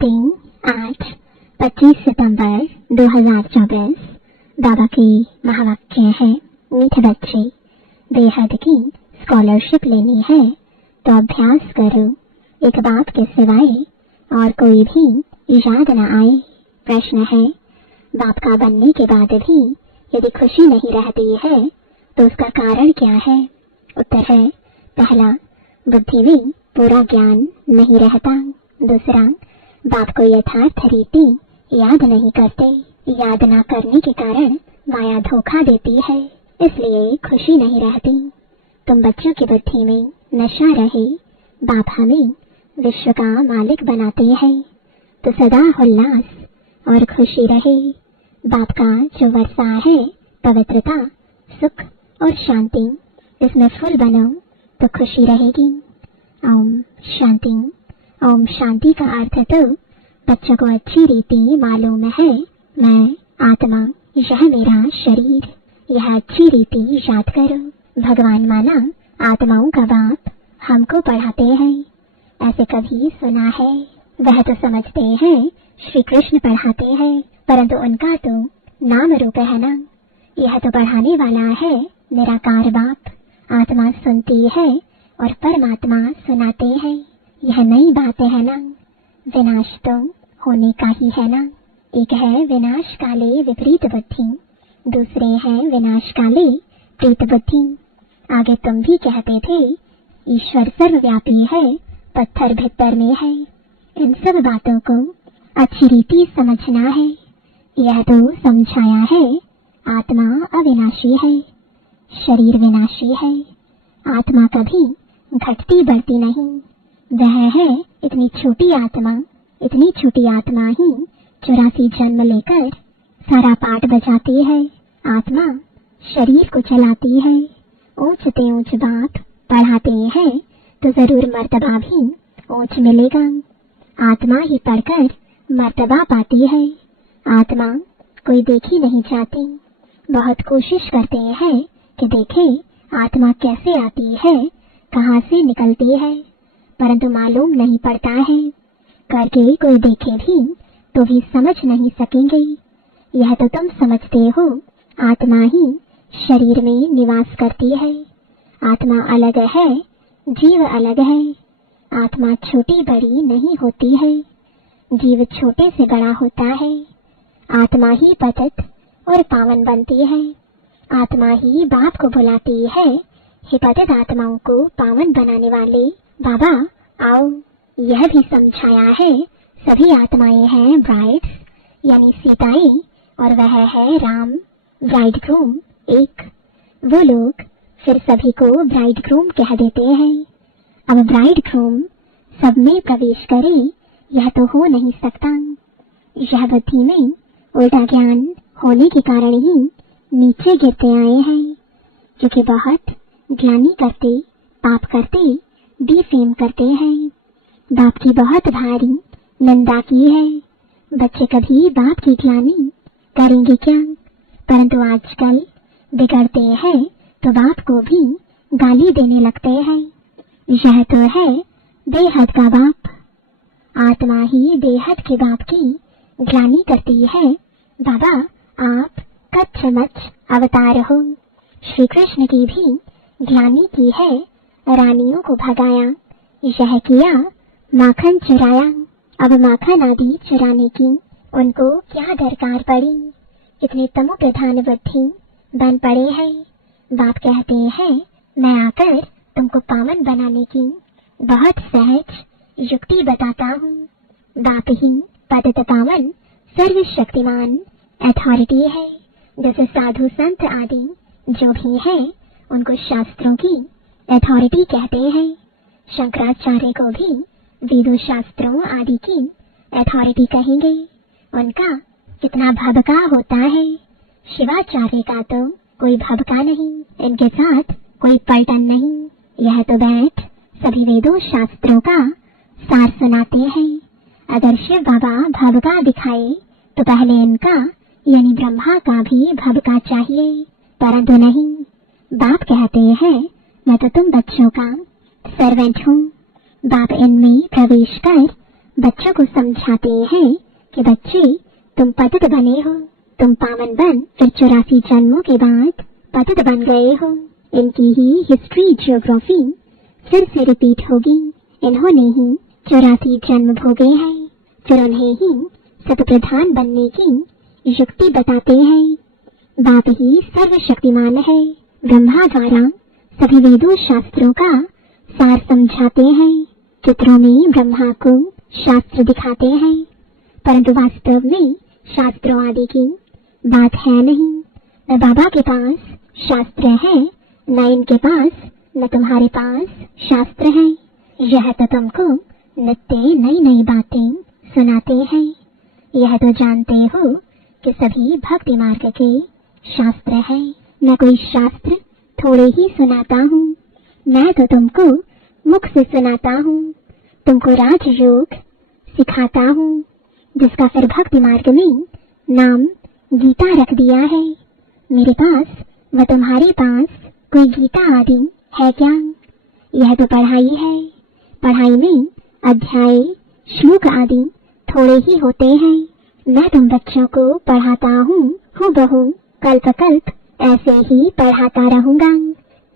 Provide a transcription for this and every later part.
दिन 8-25 सितंबर 2024। बाबा की महावाक्य है, मीठे बच्चे, बेहद की स्कॉलरशिप लेनी है तो अभ्यास करो। एक बात के सिवाय और कोई भी याद न आए। प्रश्न है, बाप का बनने के बाद भी यदि खुशी नहीं रहती है तो उसका कारण क्या है? उत्तर है, पहला, बुद्धि में पूरा ज्ञान नहीं रहता। दूसरा, बाप को यथार्थ रीति याद नहीं करते। याद न करने के कारण माया धोखा देती है, इसलिए खुशी नहीं रहती। तुम बच्चों की बुद्धि में नशा रहे, बाप हमें विश्व का मालिक बनाते हैं तो सदा उल्लास और खुशी रहे। बाप का जो वर्षा है पवित्रता, सुख और शांति, इसमें फुल बनो तो खुशी रहेगी। ओम शांति। ओम शांति का अर्थ तो बच्चों को अच्छी रीति मालूम है। मैं आत्मा, यह मेरा शरीर, यह अच्छी रीति याद करो। भगवान माना आत्माओं का बाप हमको पढ़ाते हैं, ऐसे कभी सुना है? वह तो समझते हैं श्री कृष्ण पढ़ाते हैं, परंतु उनका तो नाम रूप है ना। यह तो पढ़ाने वाला है निराकार बाप। आत्मा सुनती है और परमात्मा सुनाते हैं। यह नई बात है ना। विनाश तो होने का ही है ना। एक है विनाश काले विपरीत बुद्धि, दूसरे है विनाश काले प्रीत बुद्धि। आगे तुम भी कहते थे ईश्वर सर्वव्यापी है, पत्थर भीतर में है। इन सब बातों को अच्छी रीति समझना है। यह तो समझाया है आत्मा अविनाशी है, शरीर विनाशी है। आत्मा कभी घटती बढ़ती नहीं। वह है इतनी छोटी आत्मा, इतनी छोटी आत्मा ही 84 जन्म लेकर सारा पाठ बजाती है। आत्मा शरीर को चलाती है। ऊंच ते ऊंच बात पढ़ाते हैं तो जरूर मर्तबा भी ऊंच मिलेगा। आत्मा ही पढ़कर मर्तबा पाती है। आत्मा कोई देखी नहीं जाती। बहुत कोशिश करते हैं कि देखे आत्मा कैसे आती है, कहाँ से निकलती है, परंतु मालूम नहीं पड़ता है। करके कोई देखे भी तो भी समझ नहीं सकेंगे। यह तो तुम समझते हो, आत्मा ही शरीर में निवास करती है। आत्मा अलग है, जीव अलग है। आत्मा छोटी बड़ी नहीं होती है, जीव छोटे से बड़ा होता है। आत्मा ही पतित और पावन बनती है। आत्मा ही बाप को बुलाती है, हे पतित आत्माओं को पावन बनाने वाले बाबा आओ। यह भी समझाया है सभी आत्माएं हैं ब्राइड्स यानी सीताएं, और वह है राम ब्राइडग्रूम एक। वो लोग फिर सभी को ब्राइडग्रूम कह देते हैं। अब ब्राइडग्रूम सब में प्रवेश करे यह तो हो नहीं सकता। यह बुद्धि में उल्टा ज्ञान होने के कारण ही नीचे गिरते आए हैं, क्योंकि बहुत ज्ञानी करते पाप करते डिफेम करते हैं। बाप की बहुत भारी निंदा की है। बच्चे कभी बाप की ग्लानि करेंगे क्या? परंतु आजकल बिगड़ते हैं तो बाप को भी गाली देने लगते हैं। यह तो है बेहद का बाप। आत्मा ही बेहद के बाप की ग्लानि करती है। बाबा आप कच्छ अवतार हो। श्री कृष्ण की भी ग्लानि की है, रानियों को भगाया। यह किया माखन चुराया। अब माखन आदि चुराने की उनको क्या दरकार पड़ी? इतने तमो प्रधान बुद्धि बन पड़े हैं। बाप कहते हैं मैं आकर तुमको पावन बनाने की बहुत सहज युक्ति बताता हूँ। बाप ही पतित पावन सर्वशक्तिमान अथॉरिटी है। जैसे साधु संत आदि जो भी है उनको शास्त्रों की अथॉरिटी कहते हैं। शंकराचार्य को भी वेदों शास्त्रों आदि की अथॉरिटी कहेंगे। उनका कितना भबका होता है। शिवाचार्य का तो कोई भबका नहीं, इनके साथ कोई पलटन नहीं। यह तो बैठ सभी वेदों शास्त्रों का सार सुनाते हैं। अगर शिव बाबा भबका दिखाए तो पहले इनका यानी ब्रह्मा का भी भबका चाहिए, परंतु नहीं। बाप कहते हैं मैं तो तुम बच्चों का सर्वेंट हूँ। बाप इनमें प्रवेश कर बच्चों को समझाते हैं कि बच्चे तुम पतित बने हो, तुम पावन बन फिर 84 जन्मों के बाद पतित बन गए हो। इनकी ही हिस्ट्री जियोग्राफी फिर से रिपीट होगी। इन्होंने ही 84 जन्म भोगे हैं, फिर उन्हें ही सतप्रधान बनने की युक्ति बताते हैं। बाप ही सर्वशक्तिमान है, ब्रह्मा द्वारा सभी वेदों शास्त्रों का सार समझाते हैं। चित्रों में ब्रह्मा को शास्त्र दिखाते हैं, परंतु वास्तव में शास्त्रों आदि की बात है नहीं। न बाबा के पास शास्त्र है, न इनके पास, न तुम्हारे पास शास्त्र है। यह तो तुमको नित्य नई नई बातें सुनाते हैं। यह तो जानते हो कि सभी भक्ति मार्ग के शास्त्र है। मैं कोई शास्त्र थोड़े ही सुनाता हूँ, मैं तो तुमको मुख से सुनाता हूँ, तुमको राजयोग सिखाता हूँ, जिसका फिर भक्ति मार्ग में नाम गीता रख दिया है। मेरे पास व तुम्हारे पास कोई गीता आदि है क्या? यह तो पढ़ाई है। पढ़ाई में अध्याय श्लोक आदि थोड़े ही होते हैं। मैं तुम बच्चों को पढ़ाता हूँ, हूबहू कल्प कल्प ऐसे ही पढ़ाता रहूंगा।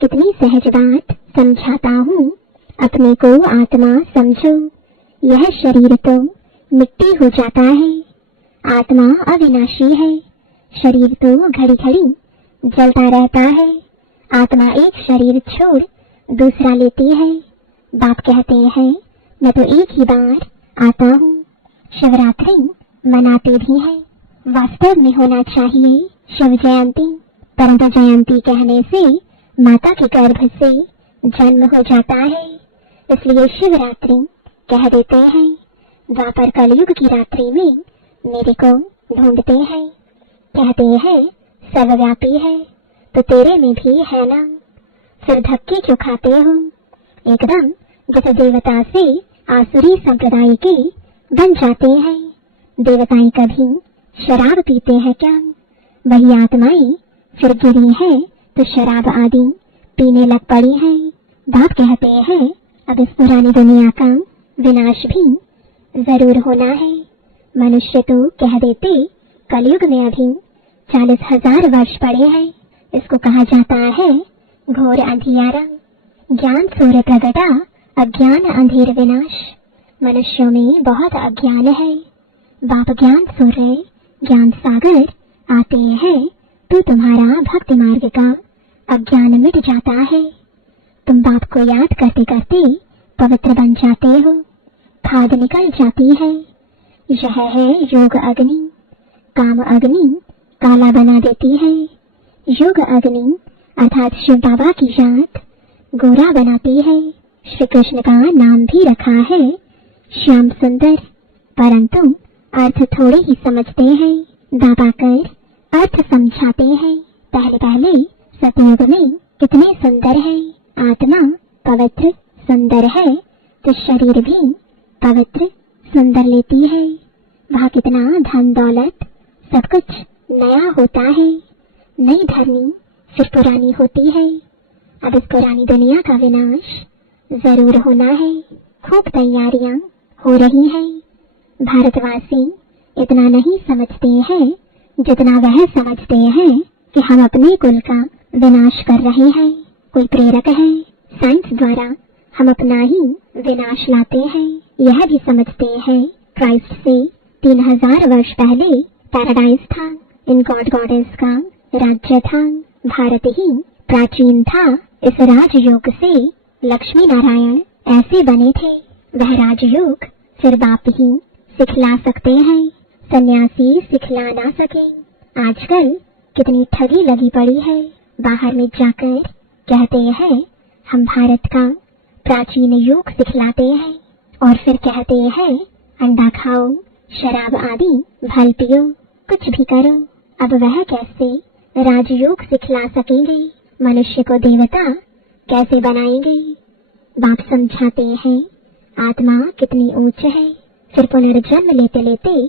कितनी सहज बात समझाता हूँ। अपने को आत्मा समझो। यह शरीर तो मिट्टी हो जाता है, आत्मा अविनाशी है। शरीर तो घड़ी घड़ी जलता रहता है। आत्मा एक शरीर छोड़ दूसरा लेती है। बाप कहते हैं मैं तो एक ही बार आता हूँ। शिवरात्रि मनाते भी हैं। वास्तव में होना चाहिए शिव जयंती, परंतु जयंती कहने से माता के गर्भ से जन्म हो जाता है, इसलिए शिवरात्रि कह देते हैं। द्वापर कलयुग की रात्रि में मेरे को ढूंढते हैं, कहते हैं सर्वव्यापी है, तो तेरे में भी है ना। फिर धक्के क्यों खाते हो? एकदम जैसे देवता से आसुरी संप्रदाय के बन जाते हैं। देवताएं कभी शराब पीते हैं क्या? वही आत्माएं फिर गिरी है तो शराब आदि पीने लग पड़ी है। बाप कहते हैं अब इस पुरानी दुनिया का विनाश भी जरूर होना है। मनुष्य तो कह देते कलयुग में अभी 40,000 वर्ष पड़े हैं। इसको कहा जाता है घोर अंधियारा। ज्ञान सूर्य प्रगटा, अज्ञान अंधेर विनाश। मनुष्यों में बहुत अज्ञान है। बाप ज्ञान सूर्य ज्ञान सागर आते हैं तो तुम्हारा भक्ति मार्ग का अज्ञान मिट जाता है। तुम बाप को याद करते करते पवित्र बन जाते हो, खाद निकल जाती है। यह है योग अग्नि। काम अग्नि काला बना देती है। योग अग्नि अर्थात शिव बाबा की याद गोरा बनाती है। श्री कृष्ण का नाम भी रखा है श्याम सुंदर, परंतु अर्थ थोड़े ही समझते हैं। दाबा कर अर्थ समझाते हैं। पहले पहले सतयुग में कितने सुंदर है। आत्मा पवित्र सुंदर है तो शरीर भी पवित्र सुंदर लेती है। वहाँ कितना धन दौलत सब कुछ नया होता है। नई धरनी फिर पुरानी होती है। अब इस पुरानी दुनिया का विनाश जरूर होना है। खूब तैयारियां हो रही हैं। भारतवासी इतना नहीं समझते हैं जितना वह समझते हैं कि हम अपने कुल का विनाश कर रहे हैं। कोई प्रेरक है, साइंस द्वारा हम अपना ही विनाश लाते हैं। यह भी समझते हैं क्राइस्ट से 3000 वर्ष पहले पैराडाइज था, इन गॉड गॉडेस का राज्य था। भारत ही प्राचीन था। इस राजयोग से लक्ष्मी नारायण ऐसे बने थे। वह राजयोग फिर बाप ही सिखला सकते हैं, सन्यासी सिखला ना सके। आजकल कितनी ठगी लगी पड़ी है। बाहर में जाकर कहते हैं हम भारत का प्राचीन योग सिखलाते हैं और फिर कहते हैं अंडा खाओ, शराब आदि भल पियो, कुछ भी करो। अब वह कैसे राजयोग सिखला सकेंगे? मनुष्य को देवता कैसे बनाएंगे? बाप समझाते हैं आत्मा कितनी ऊंच है। फिर पुनर्जन्म लेते लेते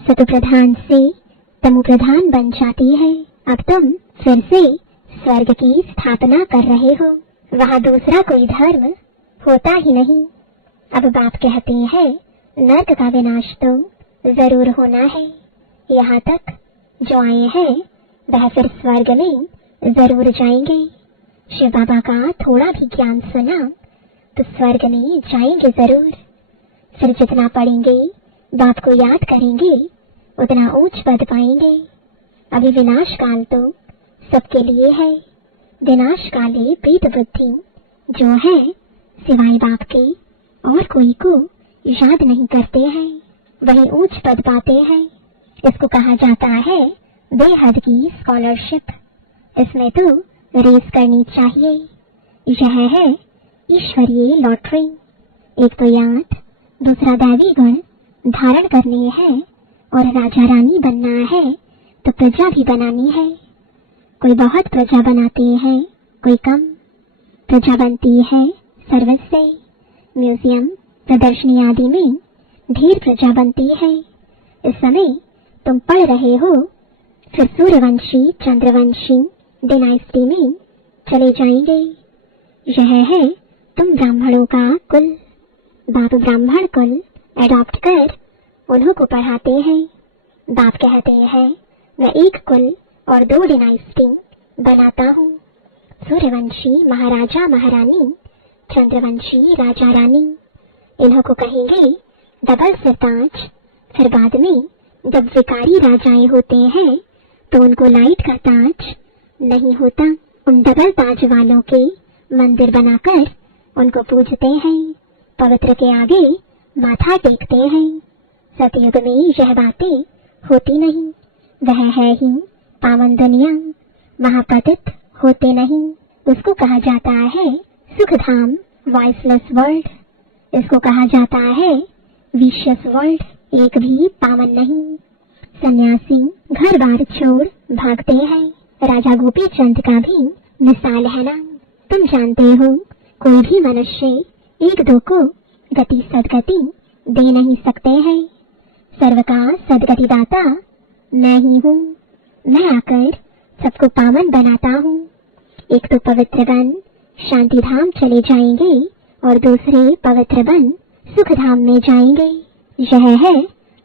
सतो प्रधान से तमो प्रधान बन जाती है। अब तुम फिर से स्वर्ग की स्थापना कर रहे हो। वहाँ दूसरा कोई धर्म होता ही नहीं। अब बाप कहते हैं नर्क का विनाश तो जरूर होना है। यहाँ तक जो आए हैं वह फिर स्वर्ग में जरूर जाएंगे। शिव बाबा का थोड़ा भी ज्ञान सुना तो स्वर्ग में जाएंगे जरूर। फिर जितना पढ़ेंगे, बाप को याद करेंगे, उतना ऊंच पद पाएंगे। अभी विनाश काल तो सबके लिए है। विनाश काले प्रीत बुद्धि जो है सिवाय बाप के और कोई को याद नहीं करते हैं, वही ऊंच पद पाते हैं। इसको कहा जाता है बेहद की स्कॉलरशिप। इसमें तो रेस करनी चाहिए। यह है ईश्वरीय लॉटरी। एक तो याद, दूसरा दैवी गुण धारण करने हैं और राजा रानी बनना है तो प्रजा भी बनानी है। कोई बहुत प्रजा बनाते हैं, कोई कम। प्रजा बनती है सर्विस से। म्यूजियम, प्रदर्शनी आदि में ढेर प्रजा बनती है। इस समय तुम पढ़ रहे हो, फिर सूर्यवंशी चंद्रवंशी डिनाइस्टी में चले जाएंगे। यह है तुम ब्राह्मणों का कुल। बाप ब्राह्मण कुल एडॉप्ट कर उन्हों को पढ़ाते हैं। बाप कहते हैं मैं एक कुल और 2 डिनाइस्टी बनाता हूँ। सूर्यवंशी महाराजा महारानी, चंद्रवंशी राजा रानी। इन्हों को कहेंगे डबल सिरताज। फिर बाद में जब विकारी राजाएं होते हैं तो उनको लाइट का ताज नहीं होता। उन डबल ताज वालों के मंदिर बनाकर उनको पूजते हैं, पवित्र के आगे माथा टेकते हैं। सतयुग में यह बातें होती नहीं। वह है ही पावन दुनिया, वहाँ पतित होते नहीं। उसको कहा जाता है सुखधाम, वॉइसलेस वर्ल्ड। इसको कहा जाता है विशियस वर्ल्ड, एक भी पावन नहीं। सन्यासी घर बार छोड़ भागते हैं। राजा गोपी चंद का भी मिसाल है ना। तुम जानते हो कोई भी मनुष्य 1-2 को गति सदगति दे नहीं सकते हैं। सर्व का सदगति दाता मैं ही हूँ। मैं आकर सबको पावन बनाता हूँ। एक तो पवित्र बन शांति धाम चले जाएंगे और दूसरे पवित्र बन सुख धाम में जाएंगे। यह है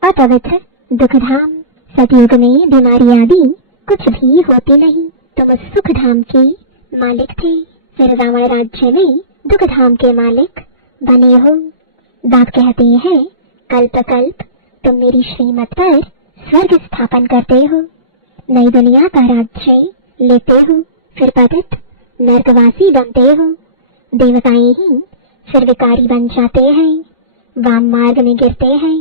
अपवित्र दुख धाम। सतयुग में बीमारी आदि कुछ भी होती नहीं। तुम उस सुख धाम के मालिक थे, फिर रावण राज्य में दुख धाम के मालिक बने हो। बाप कहते हैं कल्प कल्प तुम मेरी श्रीमत पर स्वर्ग स्थापन करते हो, नई दुनिया का राज्य लेते हो, फिर पतित नरकवासी बनते हो। देवताएं ही फिर विकारी बन जाते हैं, वाम मार्ग में गिरते हैं।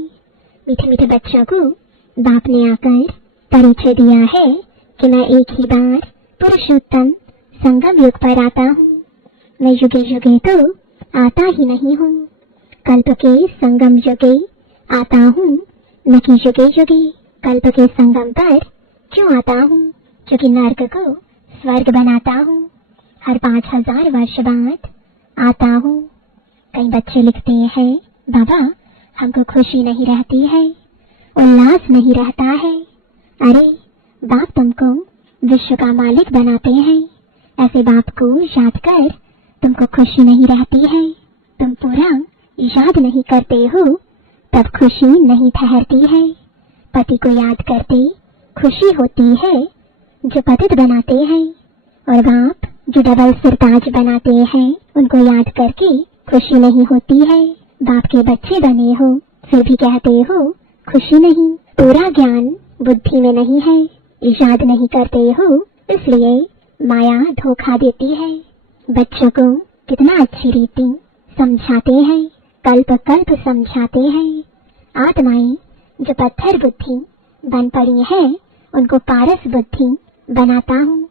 मीठे मीठे बच्चों को बाप ने आकर परिचय दिया है कि मैं एक ही बार पुरुषोत्तम संगम युग पर आता हूँ। मैं युगे युगे तो आता ही नहीं हूँ। कल्प के संगम युगे आता हूँ, न कि युगे युगे कल्प के संगम पर क्यों आता हूँ, क्योंकि नर्क को स्वर्ग बनाता हूँ। हर 5000 वर्ष बाद आता हूँ। कई बच्चे लिखते हैं बाबा हमको खुशी नहीं रहती है, उल्लास नहीं रहता है। अरे बाप तुमको विश्व का मालिक बनाते हैं, ऐसे बाप को याद कर तुमको खुशी नहीं रहती है। तुम पूरा याद नहीं करते हो तब खुशी नहीं ठहरती है। पति को याद करते खुशी होती है जो पतित बनाते हैं, और बाप जो डबल सिरताज बनाते हैं उनको याद करके खुशी नहीं होती है। बाप के बच्चे बने हो फिर भी कहते हो खुशी नहीं। पूरा ज्ञान बुद्धि में नहीं है, याद नहीं करते हो, इसलिए माया धोखा देती है। बच्चों को कितना अच्छी रीति समझाते हैं, कल्प कल्प समझाते हैं। आत्माएं जो पत्थर बुद्धि बन पड़ी है उनको पारस बुद्धि बनाता हूँ।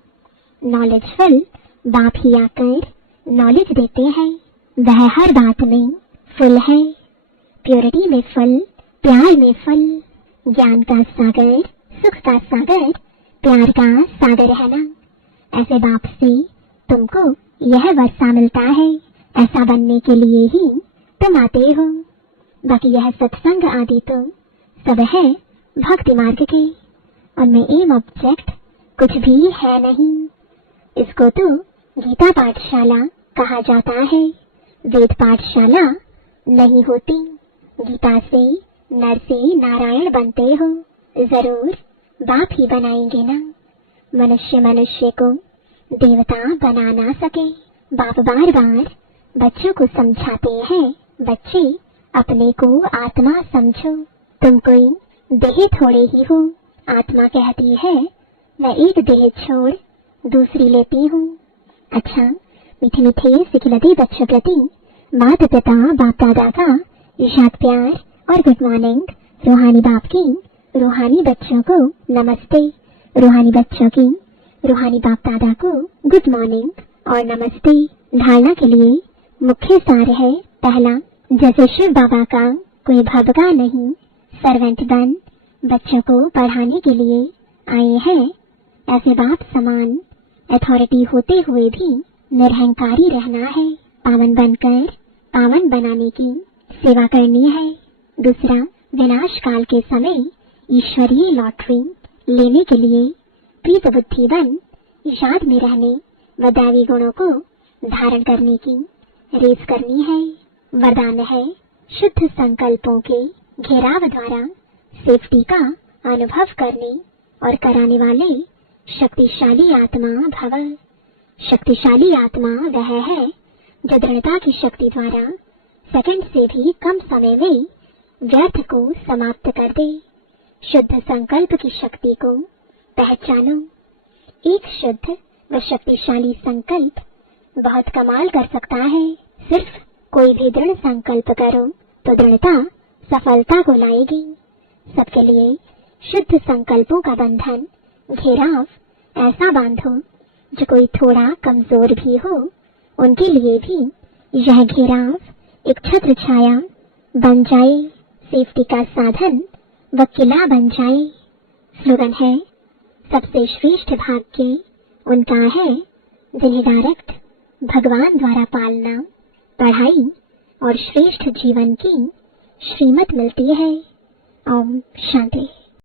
नॉलेजफुल बाप ही आकर नॉलेज देते हैं। वह हर बात में फुल है, प्योरिटी में फुल, प्यार में फुल, ज्ञान का सागर, सुख का सागर, प्यार का सागर है ना। ऐसे बाप से तुमको यह वर्षा मिलता है। ऐसा बनने के लिए ही तुम आते हो। बाकी यह सत्संग आदि तो सब है भक्ति मार्ग के, उनमें एम ऑब्जेक्ट कुछ भी है नहीं। इसको तो गीता पाठशाला कहा जाता है, वेद पाठशाला नहीं होती। गीता से नर से नारायण बनते हो, जरूर बाप ही बनाएंगे ना। मनुष्य मनुष्य को देवता बना ना सके। बाप बार बार बच्चों को समझाते हैं, बच्चे अपने को आत्मा समझो, तुम कोई देह थोड़े ही हो। आत्मा कहती है मैं एक देह छोड़ दूसरी लेती हूँ। अच्छा, मीठे मीठे सिखिलते बच्चों प्रति माता पिता बाप दादा का इशाद प्यार और गुड मॉर्निंग। रूहानी बाप की रूहानी बच्चों को नमस्ते, रूहानी बच्चों की रूहानी बाप दादा को गुड मॉर्निंग और नमस्ते। धारणा के लिए मुख्य सार है, पहला, जैसे शिव बाबा का कोई भगवान नहीं, सर्वेंट बन बच्चों को पढ़ाने के लिए आए हैं, ऐसे बाप समान अथॉरिटी होते हुए भी निरहंकारी रहना है। पावन बनकर पावन बनाने की सेवा करनी है। दूसरा, विनाश काल के समय ईश्वरीय लॉटरी लेने के लिए प्रीत बुद्धि बन इशाद में रहने व दैवी गुणों को धारण करने की रेस करनी है। वरदान है, शुद्ध संकल्पों के घेराव द्वारा सेफ्टी का अनुभव करने और कराने वाले शक्तिशाली आत्मा भव। शक्तिशाली आत्मा वह है जो दृढ़ता की शक्ति द्वारा सेकंड से भी कम समय में व्यर्थ को समाप्त कर दे। शुद्ध संकल्प की शक्ति को पहचानो। एक शुद्ध व शक्तिशाली संकल्प बहुत कमाल कर सकता है। सिर्फ कोई भी दृढ़ संकल्प करो तो दृढ़ता सफलता को लाएगी। सबके लिए शुद्ध संकल्पों का बंधन घेराव ऐसा बांधो जो कोई थोड़ा कमजोर भी हो, उनके लिए भी यह घेराव एक छत्र छाया बन जाए, सेफ्टी का साधन व किला बन जाए। स्लोगन है, सबसे श्रेष्ठ भाग्य उनका है जिन्हें डायरेक्ट भगवान द्वारा पालना, पढ़ाई और श्रेष्ठ जीवन की श्रीमत मिलती है। ओम शांति।